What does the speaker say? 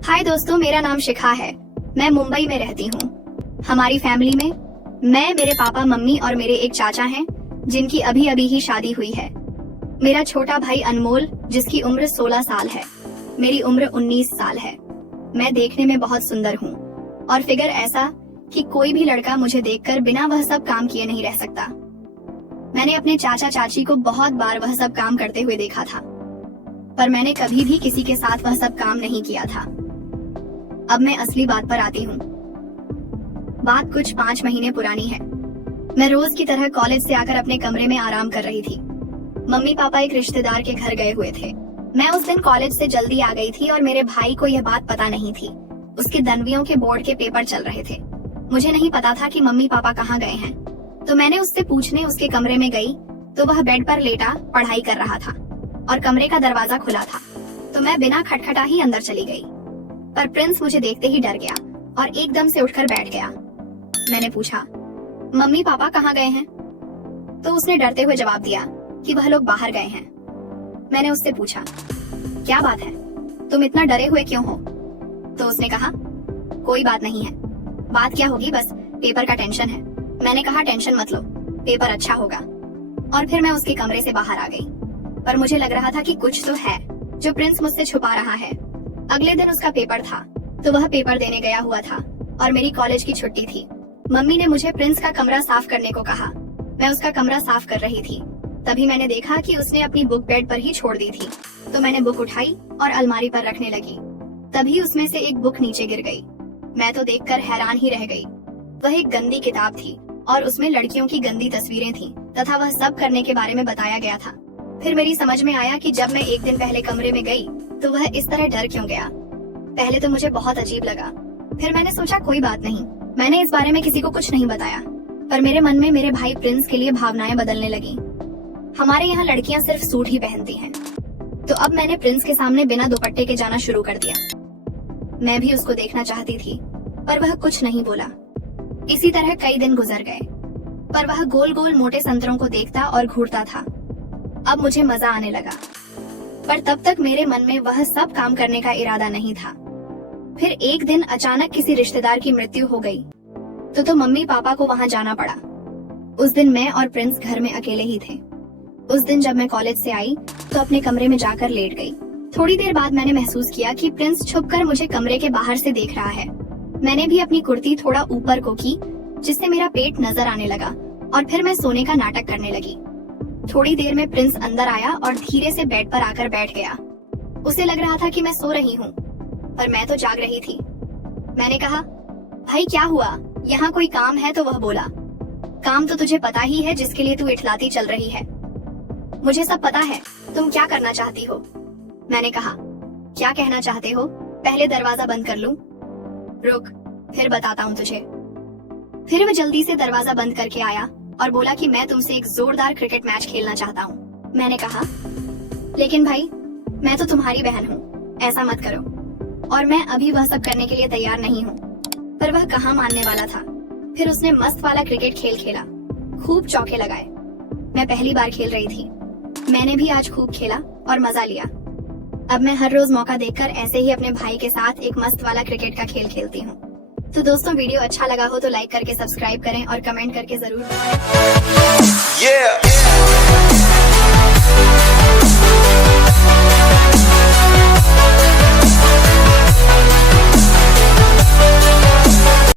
हाय दोस्तों, मेरा नाम शिखा है। मैं मुंबई में रहती हूँ। हमारी फैमिली में मैं, मेरे पापा, मम्मी और मेरे एक चाचा हैं जिनकी अभी अभी ही शादी हुई है। मेरा छोटा भाई अनमोल जिसकी उम्र 16 साल है। मेरी उम्र 19 साल है। मैं देखने में बहुत सुंदर हूँ और फिगर ऐसा कि कोई भी लड़का मुझे देखकर बिना वह सब काम किए नहीं रह सकता। मैंने अपने चाचा चाची को बहुत बार वह सब काम करते हुए देखा था, पर मैंने कभी भी किसी के साथ वह सब काम नहीं किया था। अब मैं असली बात पर आती हूँ। बात कुछ 5 महीने पुरानी है। मैं रोज की तरह कॉलेज से आकर अपने कमरे में आराम कर रही थी। मम्मी पापा एक रिश्तेदार के घर गए हुए थे। मैं उस दिन कॉलेज से जल्दी आ गई थी और मेरे भाई को यह बात पता नहीं थी। उसके 10वीं के बोर्ड के पेपर चल रहे थे। मुझे नहीं पता था कि मम्मी पापा कहाँ गए हैं, तो मैंने उससे पूछने उसके कमरे में गई तो वह बेड पर लेटा पढ़ाई कर रहा था और कमरे का दरवाजा खुला था। तो मैं बिना खटखटा ही अंदर चली गई, पर प्रिंस मुझे देखते ही डर गया और एकदम से उठकर बैठ गया। मैंने पूछा, मम्मी पापा कहाँ गए हैं? तो उसने डरते हुए जवाब दिया कि वह लोग बाहर गए हैं। मैंने उससे पूछा, क्या बात है, तुम इतना डरे हुए क्यों हो? तो उसने कहा, कोई बात नहीं है। बात क्या होगी, बस पेपर का टेंशन है। मैंने कहा, टेंशन मत लो, पेपर अच्छा होगा। और फिर मैं उसके कमरे से बाहर आ गई, पर मुझे लग रहा था कि कुछ तो है जो प्रिंस मुझसे छुपा रहा है। अगले दिन उसका पेपर था, तो वह पेपर देने गया हुआ था और मेरी कॉलेज की छुट्टी थी। मम्मी ने मुझे प्रिंस का कमरा साफ करने को कहा। मैं उसका कमरा साफ कर रही थी, तभी मैंने देखा कि उसने अपनी बुक बेड पर ही छोड़ दी थी। तो मैंने बुक उठाई और अलमारी पर रखने लगी। तभी उसमें से एक बुक नीचे गिर गई। मैं तो देखकर हैरान ही रह गई। वह एक गंदी किताब थी और उसमें लड़कियों की गंदी तस्वीरें थीं तथा वह सब करने के बारे में बताया गया था। फिर मेरी समझ में आया कि जब मैं एक दिन पहले कमरे में गई तो वह इस तरह डर क्यों गया। पहले तो मुझे बहुत अजीब लगा, फिर मैंने सोचा कोई बात नहीं, मैंने इस बारे में किसी को कुछ नहीं बताया। पर मेरे मन में मेरे भाई प्रिंस के लिए भावनाएं बदलने लगी। हमारे यहाँ लड़कियां सिर्फ सूट ही पहनती हैं, तो अब मैंने प्रिंस के सामने बिना दुपट्टे के जाना शुरू कर दिया। मैं भी उसको देखना चाहती थी, पर वह कुछ नहीं बोला। इसी तरह कई दिन गुजर गए, पर वह गोल गोल मोटे संतरों को देखता और घूरता था। अब मुझे मजा आने लगा, पर तब तक मेरे मन में वह सब काम करने का इरादा नहीं था। फिर एक दिन अचानक किसी रिश्तेदार की मृत्यु हो गई, तो मम्मी पापा को वहां जाना पड़ा। उस दिन मैं और प्रिंस घर में अकेले ही थे। उस दिन जब मैं कॉलेज से आई तो अपने कमरे में जाकर लेट गई। थोड़ी देर बाद मैंने महसूस किया कि प्रिंस छुपकर मुझे कमरे के बाहर से देख रहा है। मैंने भी अपनी कुर्ती थोड़ा ऊपर को की, जिससे मेरा पेट नजर आने लगा और फिर मैं सोने का नाटक करने लगी। थोड़ी देर में प्रिंस अंदर आया और धीरे से बेड पर आकर बैठ गया। उसे लग रहा था कि मैं सो रही हूँ, पर मैं तो जाग रही थी। मैंने कहा, भाई क्या हुआ, यहाँ कोई काम है? तो वह बोला, काम तो तुझे पता ही है, जिसके लिए तू इठलाती चल रही है। मुझे सब पता है, तुम क्या करना चाहती हो? मैंने कहा, क्या कहना चाहते हो? पहले दरवाजा बंद कर लूं? रुक, फिर बताता हूँ तुझे। फिर वह जल्दी से दरवाजा बंद करके आया और बोला कि मैं तुमसे एक जोरदार क्रिकेट मैच खेलना चाहता हूँ। मैंने कहा, लेकिन भाई मैं तो तुम्हारी बहन हूँ, ऐसा मत करो। और मैं अभी वह सब करने के लिए तैयार नहीं हूँ। पर वह कहाँ मानने वाला था। फिर उसने मस्त वाला क्रिकेट खेल खेला, खूब चौके लगाए। मैं पहली बार खेल रही थी। मैंने भी आज खूब खेला और मजा लिया। अब मैं हर रोज मौका देखकर ऐसे ही अपने भाई के साथ एक मस्त वाला क्रिकेट का खेल खेलती हूँ। तो दोस्तों, वीडियो अच्छा लगा हो तो लाइक करके सब्सक्राइब करें और कमेंट करके जरूर बताएं।